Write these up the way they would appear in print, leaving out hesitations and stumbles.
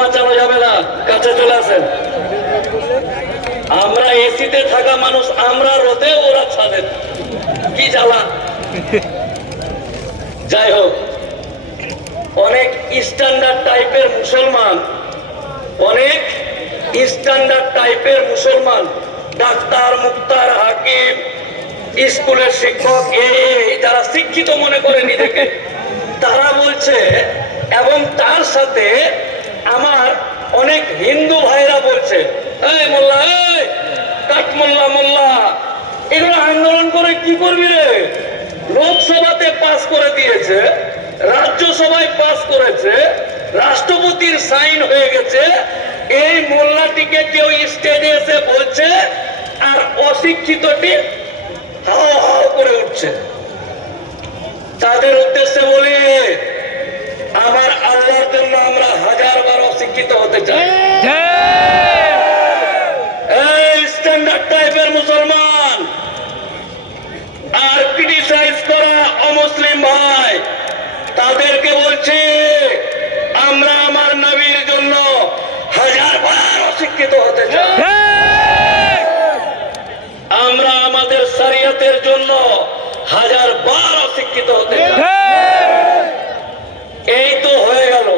বাঁচানো যাবে না, কাছে চলে আসেন। আমরা এসিতে থাকা মানুষ, আমরা রোদে, ওরা ছাদে, কি জ্বালা। যাই হোক, অনেক স্ট্যান্ডার্ড টাইপের মুসলমান, অনেক স্ট্যান্ডার্ড টাইপের মুসলমান, ডাক্তার, মুক্তার, হাকিম, স্কুলের শিক্ষক, যারা শিক্ষিত মনে করে নিজেকে, তারা বলছে, এবং তার সাথে আমার অনেক হিন্দু ভাইরা বলছে, এই মোল্লা, এই কাঠ মোল্লা, মোল্লা, এগুলো আন্দোলন করে কি করবি রে? লোকসভাতে পাস করে দিয়েছে, রাজ্যসভায় পাস করেছে, রাষ্ট্রপতির সাইন হয়ে গেছে, এই মোল্লাটিকে কেউ স্টেজে এসে বলছে, আর অশিক্ষিতটি হাও হাও করে উঠছে। তাদের উদ্দেশ্যে বলি, আমার আল্লাহর জন্য আমরা হাজারবার অশিক্ষিত হতে চাই। এই স্ট্যান্ডার্ড টাইপের মুসলমান আর ক্রিটিসাইজ করা অমুসলিম ভাই, তাদেরকে বলছি, আমরা আমার নবীর জন্য হাজারবার অশিক্ষিত হতে চাই। আমরা আমাদের শরীয়তের জন্য হাজারবার অশিক্ষিত হতে চাই। এই তো হয়ে গেল।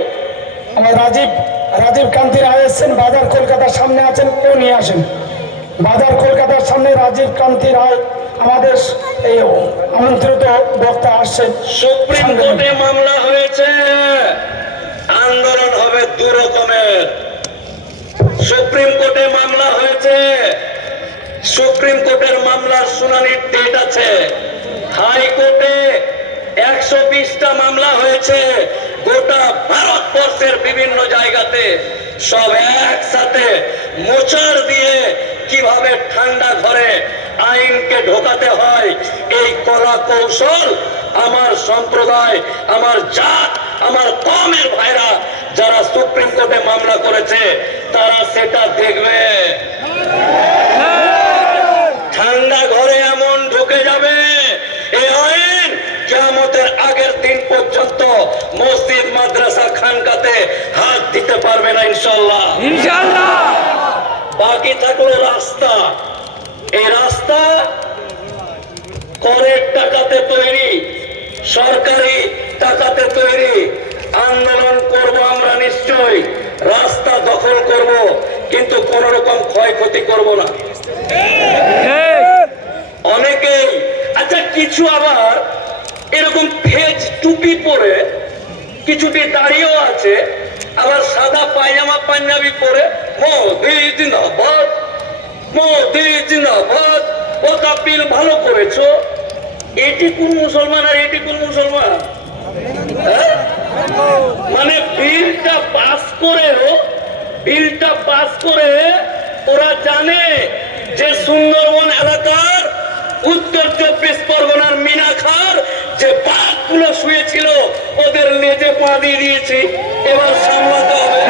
রাজীব কান্তি রায় এসছেন, বাজার কলকাতার সামনে আছেন, কেউ নিয়ে আসেন। বাজার কলকাতার সামনে রাজীব কান্তি রায় আমাদের এই আমন্ত্রিত বক্তা আসছেন। সুপ্রিম কোর্টে মামলা হয়েছে, আন্দোলন হবে দু রকমের। সুপ্রিম কোর্টে মামলা হয়েছে, সুপ্রিম কোর্টের মামলার শুনানির ডেট আছে। হাইকোর্টে 120টা মামলা হয়েছে, গোটা ভারতবর্ষের বিভিন্ন জায়গাতে, সব একসাথে মোচড় দিয়ে কিভাবে ঠান্ডা ঘরে আইনকে ঢোকাতে হয়, এই কলা কৌশল আমার সম্প্রদায়, আমার জাত, আমার কমের ভাইরা যারা সুপ্রিম কোর্টে মামলা করেছে, তারা সেটা দেখবে। ঠান্ডা ঘরে এমন ঢুকে যাবে এই আইন, কিয়ামতের আগের দিন পর্যন্ত মসজিদ, মাদ্রাসা, খানকাতে হাত দিতে পারবে না ইনশাআল্লাহ। ইনশাআল্লাহ। বাকি থাকলো রাস্তা। এই রাস্তা করের টাকাতে তৈরি, সরকারি টাকাতে তৈরি। আন্দোলন করব আমরা নিশ্চয়ই, রাস্তা দখল করব, কিন্তু কোন রকম ক্ষয়ক্ষতি করব না। অনেকেই, আচ্ছা কিছু আবার এরকম ফেজ টুপি পরে, কিছুটি দাঁড়িয়েও আছে, আবার সাদা পায়জামা পাঞ্জাবি পরে মোদি জিন্দাবাদ, মোদি জিন্দাবাদ, ও তা বিল ভালো করেছো। এটি কোন মুসলমান আর এটি কোন মুসলমান? মানে বিলটা পাস করে ওরা জানে যে সুন্দরবন এলাকার উত্তর 24 পরগনার মিনাখার যে বাঘগুলো শুয়েছিল, ওদের লেজে পা দিয়ে দিয়েছি, এবার সামলাতে হবে।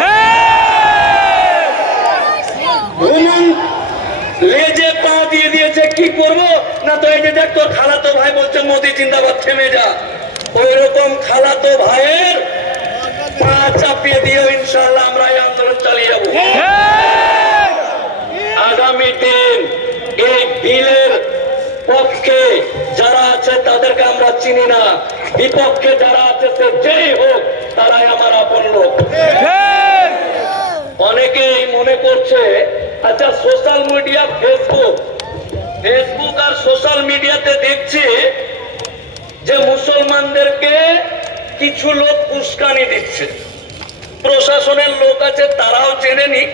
লেজে পা দিয়ে দিয়েছে, কি করবো না? তো এই যে দেখ, তোর খালাতো ভাই বলছে মোদি জিন্দাবাদ, থেমে যা। ওই রকম খালাতো ভাইয়ের পা চাপিয়ে দিয়ে ইনশাআল্লাহ আমরা এই আন্দোলন চালিয়ে যাবো। আগামী দিন এই বিলের পক্ষে যারা আছে তাদেরকে আমরা চিনি না, বিপক্ষে যারা আছে সে যেই হোক, তারাই আমার আপন লোক। অনেকেই মনে করছে, আচ্ছা সোশ্যাল মিডিয়া, ফেসবুক আর সোশ্যাল মিডিয়াতে দেখছি যে মুসলমানদেরকে কিছু লোক উস্কানি দিচ্ছে। প্রশাসনের লোক আছে, তারাও জেনে নিক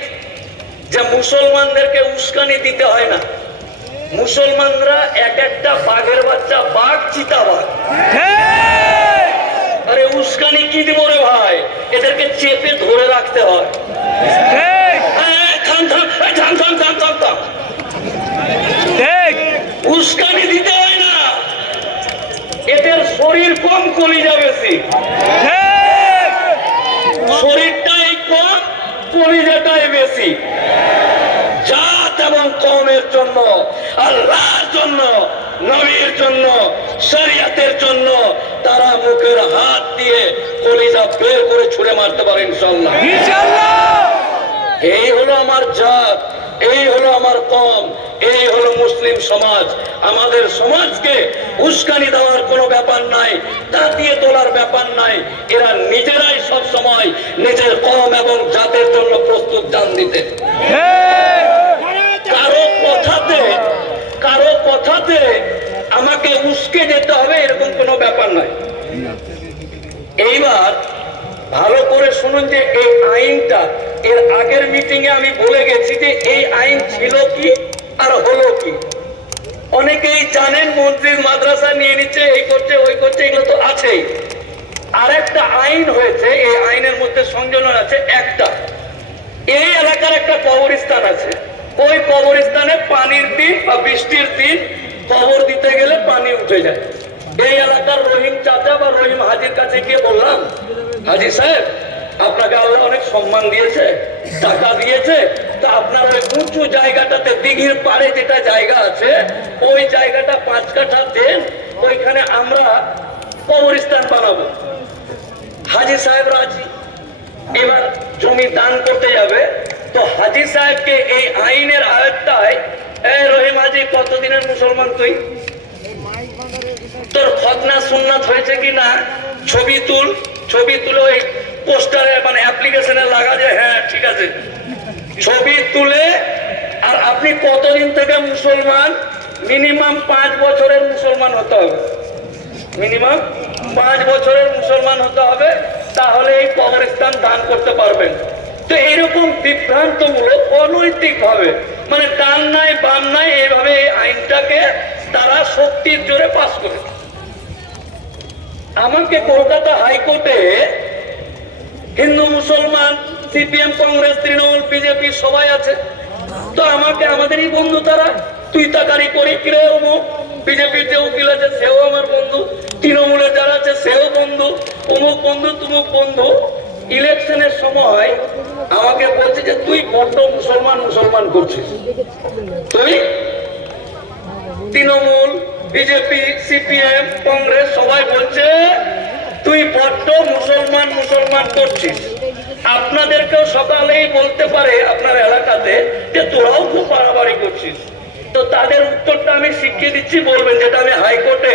যে মুসলমানদেরকে উস্কানি দিতে হয় না। মুসলমানরা এক একটা বাঘের বাচ্চা, বাঘ, চিতাবাঘ। আরে উস্কানি কি দিব রে ভাই? এদেরকে চেপে ধরে রাখতে হয়। উস্কানি দিতে হয় না, এদের শরীর কম, কলিজা বেশি। শরীরটাই কম, কলিজাটাই বেশি। জাত এবং কওমের জন্য, আল্লাহর জন্য, নবীর জন্য শরিয়াতের জন্য তারা মুখের হাত দিয়ে কলিজা বের করে ছুঁড়ে মারতে পারে ইনশাআল্লাহ। এই হলো আমার জাত, এই হলো আমার কম, এই হলো মুসলিম সমাজ। আমাদের সমাজকে উস্কানি দেওয়ার কোনো ব্যাপার নাই, তাতিয়ে তোলার ব্যাপার নাই। এরা নিজেরাই সব সময় নিজের কম এবং জাতের জন্য প্রস্তুত জান দিতে। কারো কথাতে আমাকে উস্কে যেতে হবে এরকম কোনো ব্যাপার নাই। এইবার ভালো করে শুনুন যে এই আইনটা, এর আগের মিটিং এ আমি বলে গেছি যে এই আইন ছিল কি আর হলো কি। অনেকেই জানেন মসজিদ মাদ্রাসা নিয়ে নিচ্ছে, এই করছে ওই করছে, এগুলো তো আছেই। আর একটা আইন হয়েছে, এই আইনের মধ্যে সংযোজন আছে একটা। এই এলাকার একটা কবরস্থান আছে, ওই কবরস্থানে পানির দিন বা বৃষ্টির দিন কবর দিতে গেলে পানি উঠে যায়। এই এলাকার রহিম চাচা বা রহিম হাজির কাছে গিয়ে বললাম, হাজি সাহেব আপনাকে আল্লাহ অনেক সম্মান দিয়েছে, টাকা দিয়েছে, তা আপনার ওই উঁচু জায়গাটাতে দিঘির পাড়ে যেটা জায়গা আছে ওই জায়গাটা 5 কাঠা দেন, ওইখানে আমরা কবরস্থান বানাবো। হাজি সাহেব রাজি। এবার জমি দান করতে যাবে, তো হাজি সাহেবকে এই আইনের আয়ত্তায়, রহিম হাজি কতদিনের মুসলমান তুই, তোর খতনা সুন্নাত হয়েছে কি না, ছবি তুল। ছবি তুলে ওই পোস্টারে মানে অ্যাপ্লিকেশনে লাগা যায়, হ্যাঁ ঠিক আছে। ছবি তুলে, আর আপনি কতদিন থেকে মুসলমান, মিনিমাম 5 বছরের মুসলমান হতে হবে, মিনিমাম 5 বছরের মুসলমান হতে হবে, তাহলে এই কবরস্থান দান করতে পারবেন। তো এরকম বিভ্রান্তমূলক অনৈতিক ভাবে, মানে ডান নাই বাম নাই, এইভাবে এই আইনটাকে তারা শক্তির জোরে পাস করে। আমাকে কলকাতা হাইকোর্টে হিন্দু মুসলমান, সিপিএম, কংগ্রেস, তৃণমূল, বিজেপি সবাই আছে। তো আমাকে আমাদেরই বন্ধু তারা, তুই তাকারি করি কিরে অমুক, বিজেপির যে উকিল আছে সেও আমার বন্ধু, তৃণমূলের যারা আছে সেও বন্ধু, অমুক বন্ধু তুমুক বন্ধু। ইলেকশনের সময় আমাকে বলছে যে তুই বড্ড মুসলমান মুসলমান করছিস, তুই তৃণমূল, বিজেপি, সিপিএম, কংগ্রেস সবাই বলছে তুই বড্ড মুসলমান মুসলমান করছিস। আপনাদেরকেও সকালেই বলতে পারে আপনার এলাকাতে যে তোরাও খুব বাড়াবাড়ি করছিস। তো তাদের উত্তরটা আমি শিখিয়ে দিচ্ছি, বলবেন, যেটা আমি হাইকোর্টে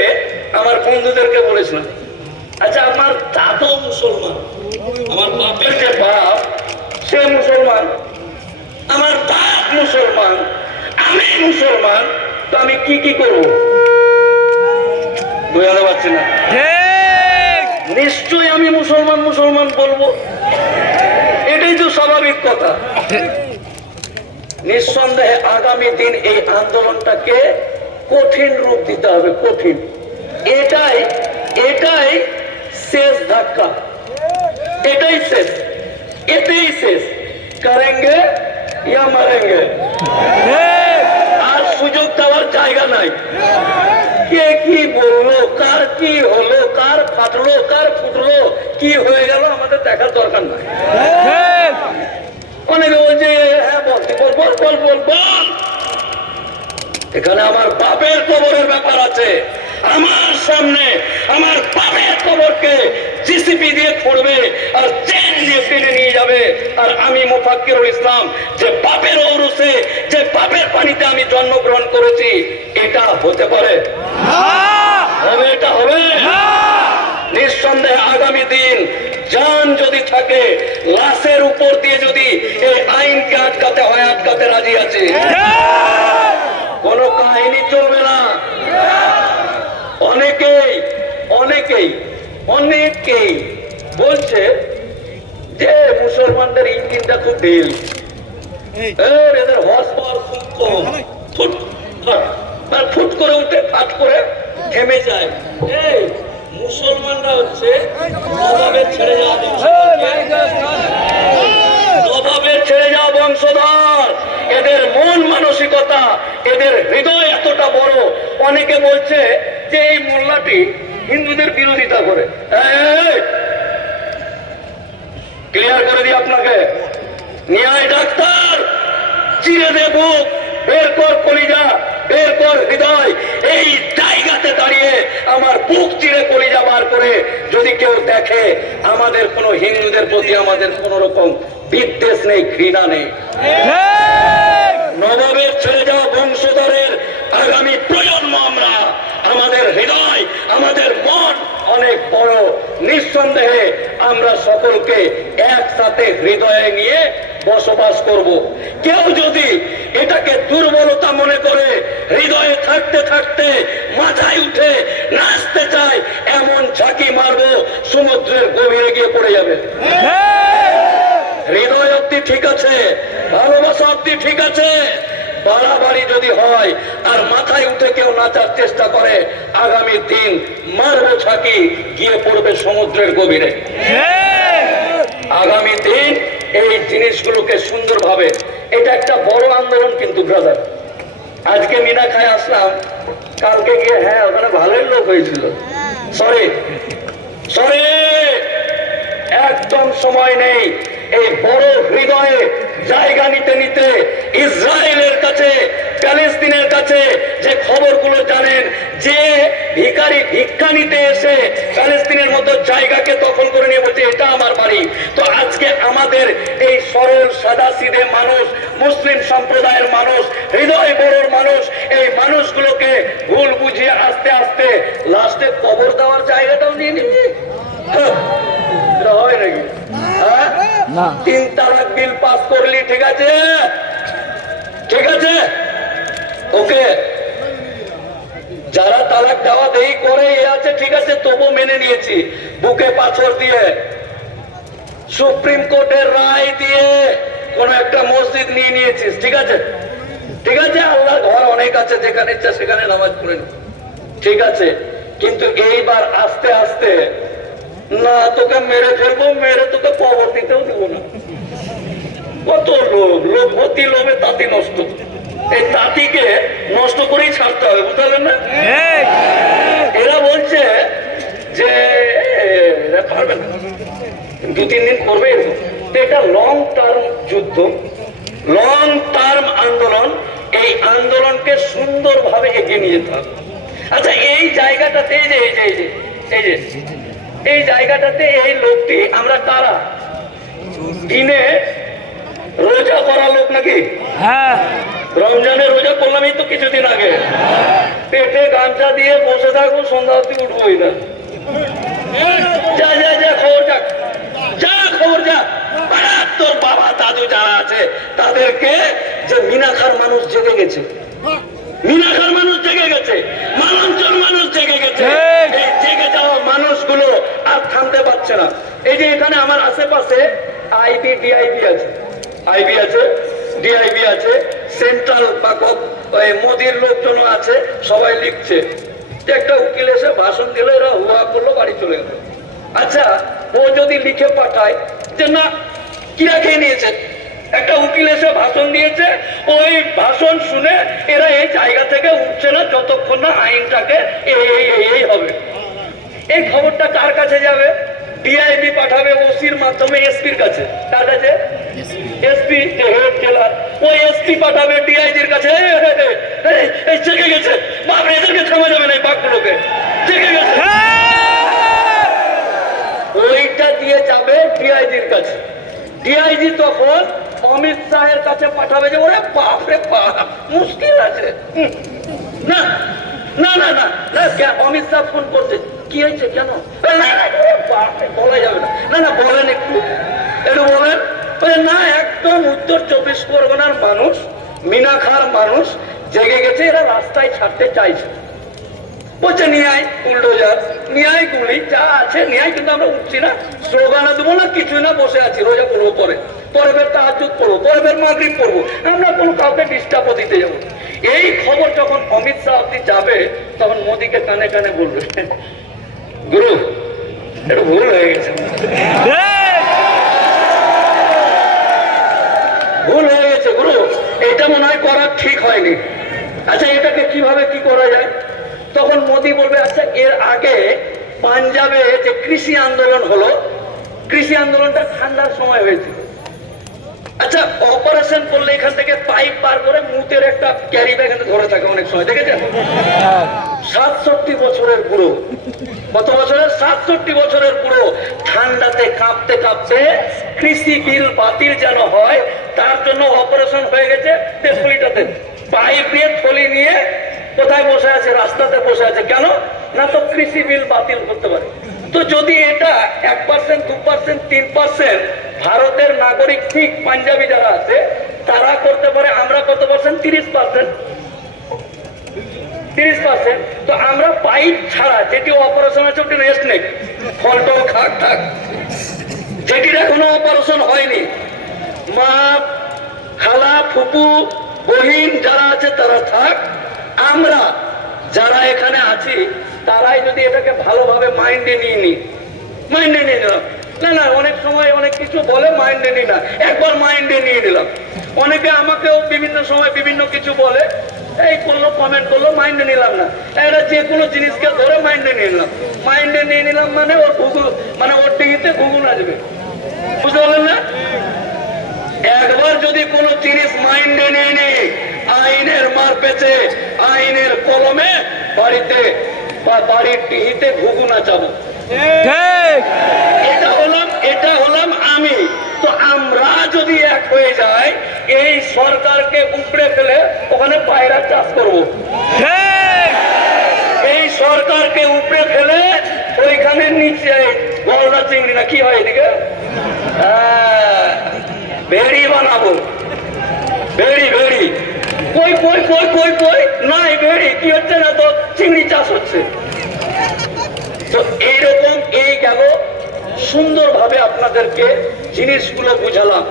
আমার বন্ধুদেরকে বলেছিলাম। আচ্ছা, আমার দাদু মুসলমান, আমার বাপের যে বাপ সে মুসলমান, আমার বাপ মুসলমান, আমি মুসলমান, তো আমি কি কি করবো বোঝাতে পারছি না। নিশ্চয়ই আমি মুসলমান মুসলমান বলবো, এটাই তো স্বাভাবিক কথা। নিঃসন্দেহে আগামী দিন এই আন্দোলনটাকে কঠিন রূপ দিতে হবে, কঠিন। এটাই শেষ ধাক্কা, এটাই শেষ, এটাই শেষ। করেঙ্গে ইয়া মারেঙ্গে, আর সুযোগ দেওয়ার জায়গা নাই। কে কি বললো, কার কি হলো, কার ফাটলো, কার ফুটলো, কি হয়ে গেল আমাদের দেখার দরকার নাই। অনেকে বলছে হ্যাঁ বল বল বল বল বল। এখানে আমার বাপের কবরের ব্যাপার আছে, আমার সামনে আমার বাপের কবরকে জিসিপি দিয়ে খুঁড়বে আর চেন দিয়ে টেনে নিয়ে যাবে, আর আমি মুফাক্কিরুল ইসলাম যে বাপের ঔরসে, যে বাপের পানিতে আমি জন্মগ্রহণ করেছি, এটা হতে পারে? হবে? এটা হবে? নিঃসন্দেহে আগামী দিন জান যদি থাকে, লাশের উপর দিয়ে যদি এই আইনকে আটকাতে হয়, আটকাতে রাজি আছে। কোন কাহিনী চলবে না। অনেকেই অনেকেই অনেকেই বলছে যে মুসলমানদের ইঞ্জিনটা খুব ঢিল, এদের হর্স পাওয়ার খুব কম, ফুট করে উঠে ফাট করে থেমে যায়। মুসলমানরা হচ্ছে নবাবের ছেড়ে যাওয়া নবাবের ছেড়ে যাওয়া বংশধর। এদের মন মানসিকতা, এদের হৃদয় এতটা বড়। অনেকে বলছে যে এই মোল্লাটি হিন্দুদের বিরোধিতা করে। ক্লিয়ার করে দিই আপনাকে, ন্যায় ডাক্তার, চিরে দে বুক, বের কর কলিজা, বের কর হৃদয়। এই জায়গাতে দাঁড়িয়ে আমার বুক চিরে কলিজা বার করে যদি কেউ দেখে আমাদের কোনো হিন্দুদের প্রতি আমাদের কোন রকম বিদ্বেষ নেই, ঘৃণা নেই। নবাবের ছেড়ে যাওয়া বংশধরের আগামী প্রজন্ম আমরা, আমাদের হৃদয়, আমাদের মন অনেক বড়। নিঃসন্দেহে আমরা সকলকে একসাথে হৃদয়ে নিয়ে বসবাস করব। কেউ যদি এটাকে দুর্বলতা মনে করে হৃদয়ে থাকতে থাকতে মাথায় উঠে নাচতে চায়, এমন ঝাঁকি মারবো সমুদ্রের গভীরে গিয়ে পড়ে যাবে। হৃদয় অব্দি ঠিক আছে, ভালোবাসা অব্দি ঠিক আছে, বাড়াবাড়ি যদি হয় আর মাথায় উঠে কেউ নাচার চেষ্টা করে, আগামী দিন মারবো ঝাঁকি, গিয়ে পড়বে সমুদ্রের গভীরে। আগামী দিন এই জিনিসগুলোকে সুন্দরভাবে, এটা একটা বড় আন্দোলন কিন্তু ব্রাদার। আজকে মিনা খায় আসলাম, কালকে গিয়ে হ্যাঁ ওখানে ভালোই লোক হয়েছিল, সরি সরি, একদম সময় নেই। এই বড় হৃদয়ে জায়গা নিতে নিতে ইসরায়েলের কাছে, প্যালেস্তিনের কাছে যে খবরগুলো জানেন, যে ভিখারি ভিক্ষা নিতে এসে প্যালেস্তিনের মতো জায়গাকে দখল করে নিয়ে বলছে এটা আমার বাড়ি। তো আজকে আমাদের এই সরল সাদাসিধে মানুষ, মুসলিম সম্প্রদায়ের মানুষ, হৃদয় বড়র মানুষ, এই মানুষগুলোকে ভুল বুঝিয়ে আস্তে আস্তে লাস্টে কবর দেওয়ার জায়গাটাও নিয়ে নিবি। হয় নাকি? হ্যাঁ, 3 তালাক বিল পাস করলি, ঠিক আছে, ঠিক আছে, ওকে। যারা তালাক দেওয়া দেই করে এ আছে, ঠিক আছে, তবু মেনে নিয়েছি। বুকে পাথর দিয়ে সুপ্রিম কোর্টের রায় দিয়ে কোন একটা মসজিদ নিয়ে নিয়েছিস, ঠিক আছে, ঠিক আছে, আল্লাহর ঘর অনেক আছে, যেখানে ইচ্ছা সেখানে নামাজ পড়ে নি, ঠিক আছে। কিন্তু এইবার আস্তে আস্তে না, তোকে মেরে ফেলবো, মেরে তোকে কবর দিতেও দিব না। কত লোভ, লোভ অতি লোভে তাঁতি নষ্ট। এই তাঁতিকে নষ্ট করেই ছাড়তে হবে, বুঝলেন না? এরা বলছে যে এরা পারবে না, 2-3 দিন করবে এরকম। এটা লং টার্ম যুদ্ধ, লং টার্ম আন্দোলন। এই আন্দোলনকে সুন্দরভাবে এগিয়ে নিয়ে যেতে হবে। আচ্ছা, এই জায়গাটাতে এই জায়গাটাতে এই লোকটি, আমরা কারা? দিনে রোজা করা লোক নাকি? হ্যাঁ, রমজানে রোজা করলাম এই তো কিছুদিন আগে। পেটে গামছা দিয়ে বসে থাকবো, সন্ধ্যা অব্দি উঠবোই না। যা যা যা, খবর যা, যা খবর যা। তোর বাবা দাদু যারা আছে তাদেরকে, যে মিনাখার মানুষ জেগে গেছে, মিনাখার মানুষ জেগে গেছে, মানাঞ্চল মানুষ জেগে গেছে। এই জেগে যাওয়া মানুষগুলো আর থামতে পারছে না। এই যে এখানে আমার আশেপাশে আইবি ডিআইবি আছে, আইবি আছে, ডিআইবি আছে, সেন্ট্রাল বা মোদির লোকজন আছে, সবাই লিখছে। একটা উকিল এসে ভাষণ দিল, এরা হুয়া করলো, বাড়ি চলে গেল। আচ্ছা, ও যদি লিখে পাঠায় যে না কিরা খেয়ে নিয়েছে, একটা উকিল এসে ভাষণ দিয়েছে, ওই ভাষণ শুনে এরা এই জায়গা থেকে উঠছে না যতক্ষণ না আইনটাকে এই হবে। এই খবরটা কার কাছে যাবে? ডিআইবি পাঠাবে ওসির মাধ্যমে এসপির কাছে। কার কাছে? এসপি, যে হেড জেলার, ওই এসপি পাঠাবে ডিআইজির কাছে। এই জেগে গেছে, বাপরে, এদেরকে থামা যাবে না, এই বাঘগুলোকে, জেগে গেছে। ওইটা দিয়ে যাবে ডিআইজির কাছে। ডিআইজি তখন অমিত শাহের কাছে পাঠাবে যে ওরে বাপরে বাপ, মুশকিল আছে। না না না না না, অমিত শাহ ফোন করছে, কি হয়েছে, কেন? বলা যাবে না। না না, বলেন, একটু একটু বলেন। না, একদম উত্তর 24 পরগনার মানুষ, মিনাখার মানুষ জেগে গেছে, এরা রাস্তায় ছাড়তে চাইছে। বলছে নিয়ে আয় বুলডোজার, নিয়ে আয় গুলি, যা আছে নিয়ে আয়, কিন্তু আমরা উঠছি না, স্লোগানও দেবো না, কিছুই না, বসে আছি। রোজা করবো, পরে ফের তাহাজ্জুদ পড়বো, ফের মাগরিব পড়বো, আমরা কোনো কাউকে ডিস্টার্বও দিতে যাবো। এই খবর যখন অমিত শাহ অব্দি যাবে, তখন মোদীকে কানে কানে বলবে, গুরু এটা ভুল হয়ে গেছে, ভুল হয়ে গেছে গুরু, এটা মনে হয় করা ঠিক হয়নি। আচ্ছা, এটাকে কিভাবে কি করা যায়? তখন মোদী বলবে, আচ্ছা এর আগে পাঞ্জাবে যে কৃষি আন্দোলন হলো, কৃষি আন্দোলনটা ঠান্ডার সময় হয়েছিল। আচ্ছা, অপারেশন করলে এখান থেকে পাইপ পার করে মুতের একটা ক্যারি ব্যাগ ধরে থাকে অনেক সময়, দেখেছেন? 67 বছরের বুড়ো, কত বছরের? 67 বছরের বুড়ো, ঠান্ডাতে কাঁপতে কাঁপতে কৃষি বিল বাতিল যেন হয় তার জন্য অপারেশন হয়ে গেছে তেঁতুলিটাতে, পাইপ দিয়ে থলি নিয়ে কোথায় বসে আছে? রাস্তাতে বসে আছে। কেন না? তো কৃষি বিল বাতিল করতে পারে। তো যদি এটা 1%, 2%, 3% ভারতের নাগরিক শিখ পাঞ্জাবি যারা আছে তারা করতে পারে, আমরা কত পার্সেন্ট? 30%। 30%। তো আমরা পাইপ ছাড়া যেটি অপারেশন আছে ওটি রেস্ট নেই, ফল টল খাক থাক, যেটির এখনো অপারেশন হয়নি, মা খালা ফুপু বহিন যারা আছে তারা থাক, আমরা যারা এখানে আছি তারাই যদি এটাকে ভালোভাবে মাইন্ডে নিয়ে নিই, মাইন্ডে নিয়ে নিলাম। না না, অনেক সময় অনেক কিছু বলে মাইন্ডে নিই না, একবার মাইন্ডে নিয়ে নিলাম। অনেকে আমাকেও বিভিন্ন সময় বিভিন্ন কিছু বলে, এই করলো, কমেন্ট করলো, মাইন্ডে নিলাম না। এটা যে কোনো জিনিসকে ধরে মাইন্ডে নিয়ে নিলাম। মাইন্ডে নিয়ে নিলাম মানে ওর ঘুঘু, মানে ওর ডিঙিতে ঘুঘু নাচবে, বুঝতে পারলেন না? একবার যদি কোনো জিনিস মাইন্ডে নিয়ে নি, আইনের মার পেছে, আইনের কলমে বাড়িতে বা বাড়ির টিহিতে ঘুঘু নাচাবো। এটা হলাম আমি। তো আমরা যদি এক হয়ে যাই, এই সরকারকে উপড়ে ফেলে ওখানে পায়রা চাষ করবো। এই সরকারকে উপড়ে ফেলে ওইখানে নিচে গলদা চিংড়ি না কি হয় এদিকে ভেড়ি বানাবো, ভেড়ি ভেড়ি। কই কই কই কই কই নাই ভেড়ি, কি হচ্ছে না? তো চিংড়ি চাষ হচ্ছে। তো এইরকম এই গেল, সুন্দরভাবে আপনাদেরকে জিনিসগুলো বুঝালাম।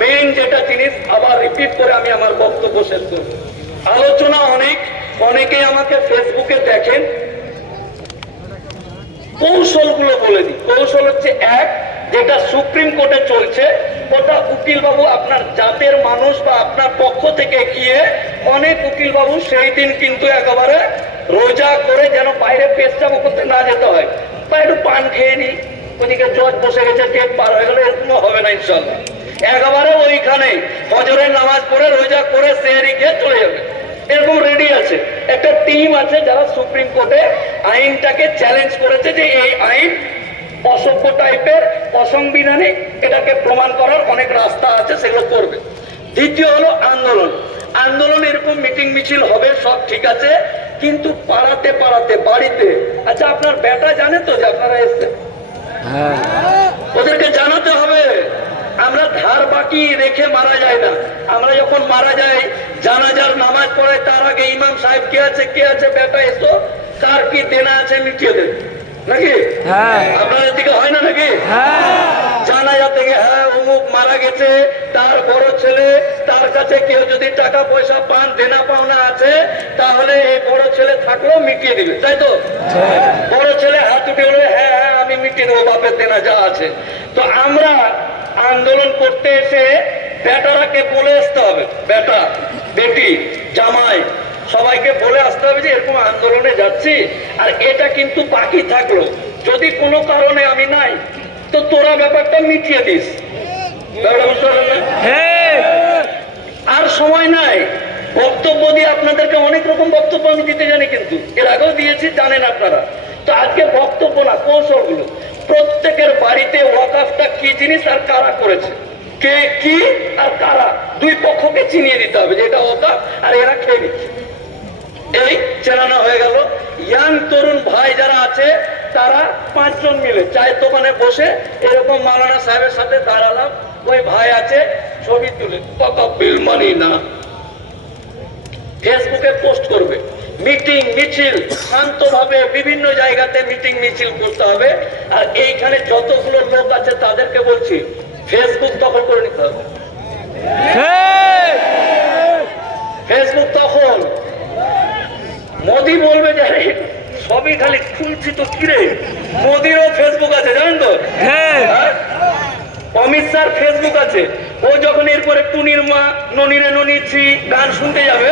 মেইন যেটা জিনিস আবার রিপিট করে আমি আমার বক্তব্য শেষ করব। আলোচনা অনেকে আমাকে ফেসবুকে দেখেন, কৌশলগুলো বলে দিই। কৌশল হচ্ছে এক, যেটা সুপ্রিম কোর্টে চলছে, ওটা উকিল বাবু আপনার জাতের মানুষ বা আপনার পক্ষ থেকে গিয়ে অনেক উকিল বাবু সেই দিন কিন্তু একেবারে রোজা করে যেন বাইরে পেশাব করতে না যেতে হয়, বা একটু পান খেয়ে নি, ওদিকে জজ বসে গেছে, ডেট পার হয়ে গেলে, এরকম হবে না ইনশাল্লাহ। একেবারে ওইখানে ফজরের নামাজ পড়ে রোজা করে সেহরি খেয়ে চলে যাবে, এরকম রেডি আছে। একটা টিম আছে যারা সুপ্রিম কোর্টে আইনটাকে চ্যালেঞ্জ করেছে যে এই আইন অসভ্য টাইপের, অসাংবিধানিক, এটাকে প্রমাণ করার অনেক রাস্তা আছে, সেগুলো করবে। দ্বিতীয় হলো আন্দোলন। আন্দোলন এরকম মিটিং মিছিল হবে, সব ঠিক আছে, কিন্তু পাড়াতে পাড়াতে বাড়িতে, আচ্ছা আপনার বেটা জানে তো যে আপনারা এসছেন? ওদেরকে জানাতে হবে। আমরা ধার বাকি রেখে মারা যায় না। আমরা যখন মারা যাই, জানাজার নামাজ পড়ে তার আগে ইমাম সাহেব কে আছে বেটা এসো, কার কি দেনা আছে মিটিয়ে দেন, নাকি? আপনাদের দিকে হয় না নাকি? জানাজা থেকে হ্যাঁ অমুক মারা গেছে, তার বড় ছেলে, তার কাছে কেউ যদি টাকা পয়সা পান, দেনা পাওনা আছে, তাহলে এই বড় ছেলে থাকলেও মিটিয়ে দিবে, তাই তো? বড় ছেলে হাত উঠে বলবে হ্যাঁ হ্যাঁ আমি মিটিয়ে দেবো বাপের দেনা যা আছে। তো আমরা আন্দোলন করতে এসে বেটারাকে বলে আসতে হবে, বেটা বেটি জামাই সবাইকে বলে আসতে হবে যে এরকম আন্দোলনে যাচ্ছি, আর এটা কিন্তু বাকি থাকলো, যদি কোনো কারণে আমি নাই তো তোরা ব্যাপারটা মিটিয়ে দিস। আর সময় নাই, বক্তব্য দিয়ে আপনাদেরকে অনেক রকম বক্তব্য আমি দিতে জানি, কিন্তু এর আগেও দিয়েছি, জানেন আপনারা। তো আজকে বক্তব্য না, কৌশলগুলো, প্রত্যেকের বাড়িতে ওয়াকফটা কি জিনিস আর কারা করেছে, কে কি আর কারা, দুই পক্ষকে চিনিয়ে দিতে হবে যে এটা ওয়াকফ আর এরা খেয়ে নিচ্ছে। এই চেনানো হয়ে গেল। ইয়াং তরুণ ভাই যারা আছে তারা 5 জন মিলে চায়ের দোকানে বসে এরকম মাওলানা সাহেবের সাথে দাঁড়ালাম, ওই ভাই আছে, ছবি তুলে কত বিল মানি না, ফেসবুকে পোস্ট করবে। মিটিং মিছিল শান্তভাবে বিভিন্ন জায়গাতে মিটিং মিছিল করতে হবে। আর এইখানে যতগুলো লোক আছে তাদেরকে বলছি ফেসবুক দখল করে নিতে হবে। ফেসবুক তখন মোদি বলবে যে সবই খালি খুলছি তো কিরে, মোদিরও ফেসবুক আছে জানেন তো? অমিত শাহর ফেসবুক আছে। ও যখন এরপরে টুনির মা ননিরে ননিছি গান শুনতে যাবে,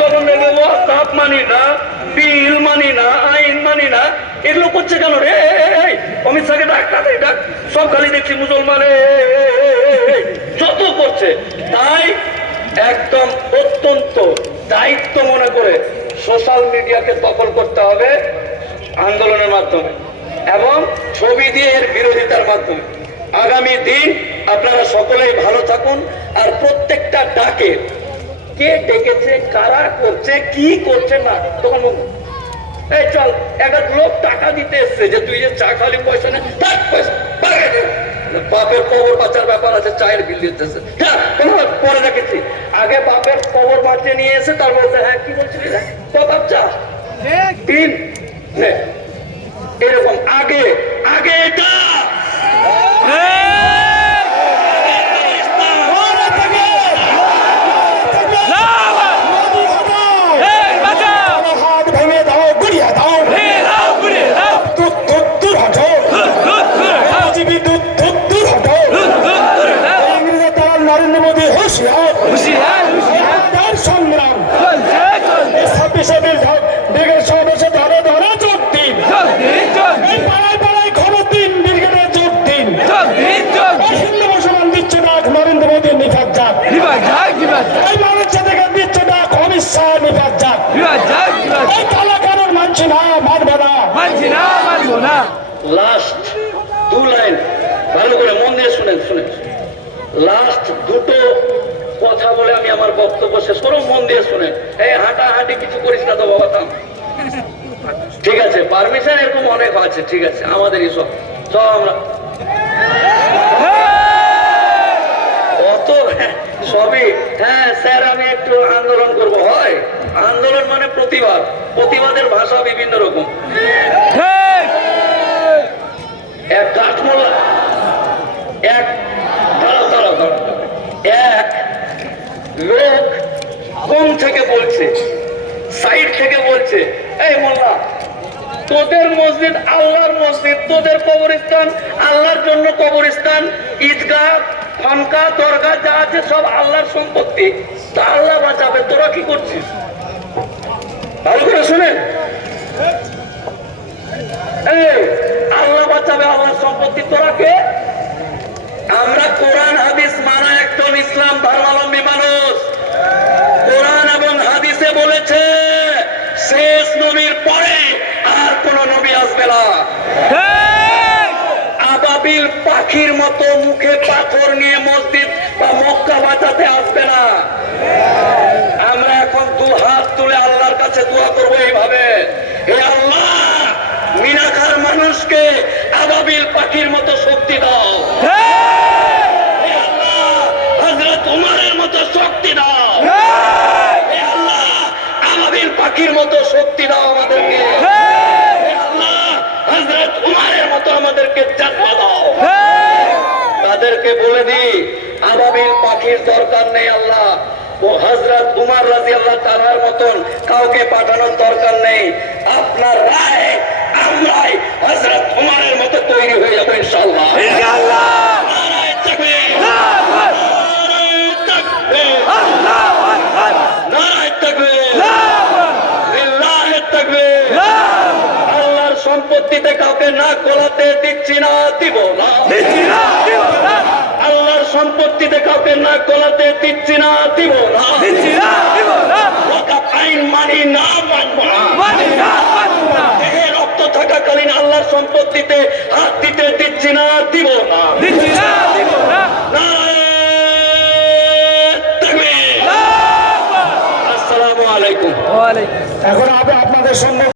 তখন দেখবে ও কাপ মানি না, বিল মানি না, আইন মানি না, এগুলো করছে কেন রে? অমিত শাহকে ডাক, তাদের ডাক, সব খালি দেখছি মুসলমান যত করছে। তাই একদম অত্যন্ত দায়িত্ব মনে করে সোশ্যাল মিডিয়াকে দখল করতে হবে আন্দোলনের মাধ্যমে এবং ছবি দিয়ে এর বিরোধিতার মাধ্যমে। আগামী দিন আপনারা সকলেই ভালো থাকুন। আর প্রত্যেকটা ডাকে কে ডেকেছে, কারা করছে, কি করছে না, তখন এই চল এক লোক টাকা দিতে এসছে যে তুই যে চা খালি পয়সা নেই, বাপের কবর বাঁচার ব্যাপার আছে, চায়ের বিল দিতেছে। হ্যাঁ পরে দেখেছি, আগে বাপের কবর বাঁচিয়ে নিয়ে এসে তার বলছে হ্যাঁ কি বলছিলি কাপ চা তিন, এরকম আগে আগে এটা লাস্ট দু লাইন ভালো করে মন দিয়ে শুনেন শুনেন। লাস্ট দুটো কথা বলে আমি আমার বক্তব্য শেষ করব, মন দিয়ে শুনেন। এই হাঁটাহাঁটি কিছু করিস না তো বাবা, থাম। ঠিক আছে, পারমিশন এরকম অনেক আছে, ঠিক আছে, আমাদেরই সব সব আমরা অত সবই। হ্যাঁ স্যার আমি একটু আন্দোলন করব, হয় আন্দোলন মানে প্রতিবাদ, প্রতিবাদের ভাষা বিভিন্ন রকম। এক কাঠমোল্লা এক এক লোক কোন থেকে বলছে, সাইড থেকে বলছে, এই মোল্লা তোদের মসজিদ আল্লাহর মসজিদ, তোদের কবরস্থান আল্লাহর জন্য কবরস্থান, ঈদগাহ খানকা দরগা যা আছে সব আল্লাহর সম্পত্তি, তা আল্লাহ বাঁচাবে, তোরা কি করছিস? ভালো করে শুনেন, আল্লাহ বাঁচাবে আল্লাহর সম্পত্তি, তোরা কে? আমরা কোরআন হাদিস মানা একদম ইসলাম ধর্মাবলম্বী মানুষ। কোরআন এবং হাদিসে বলেছে শেষ নবীর পরে আর কোন নবী আসবে না। আবাবিল পাখির মতো মুখে পাথর নিয়ে মসজিদ বা মক্কা বাঁচাতে আসবে না। আমরা এখন দু হাত তুলে আল্লাহর কাছে দোয়া করবো এইভাবে, হে আল্লাহ মিনাখার মানুষকে আবাবিল পাখির মতো শক্তি দাও, হে আল্লাহ হযরত উমরের মতো শক্তি দাও, হে আল্লাহ আবাবিল পাখির মতো শক্তি দাও আমাদেরকে, হে আল্লাহ হযরত উমরের মতো আমাদেরকে জাযবা দাও। তাদেরকে বলে দি আবাবিল পাখির দরকার নেই, আল্লাহ ও হযরত উমর রাদিয়াল্লাহু তাআলার মতন কাউকে পাঠানোর দরকার নেই। আপনার রায় আমরাই হযরত উমরের মতো তৈরি হয়ে যাবো ইনশাআল্লাহ, ইনশাআল্লাহ। নারায়ে তাকবীর, নারায়ে তাকবীর, আল্লাহু আকবার, নারায়ে তাকবীর, লিল্লাহি তাকবীর। আল্লাহর সম্পত্তিতে কাউকে না কোলাতে দিচ্ছি না, দিব না, দিচ্ছি না, দিব না। আল্লাহর সম্পত্তিতে কাউকে না কোলাতে দিচ্ছি না, দিব না, দিচ্ছি না, দিব না। ওয়াকাফ আইন মানি না, মানব না, মানি না, মানব না। দেহে রক্ত থাকাকালীন আল্লাহর সম্পত্তিতে হাত দিতে দিচ্ছি না, দিব না, দিচ্ছি না, দিব না। নারায়ে তাকবীর, আসসালামু আলাইকুম। এখন আপনাদের সম্মুখে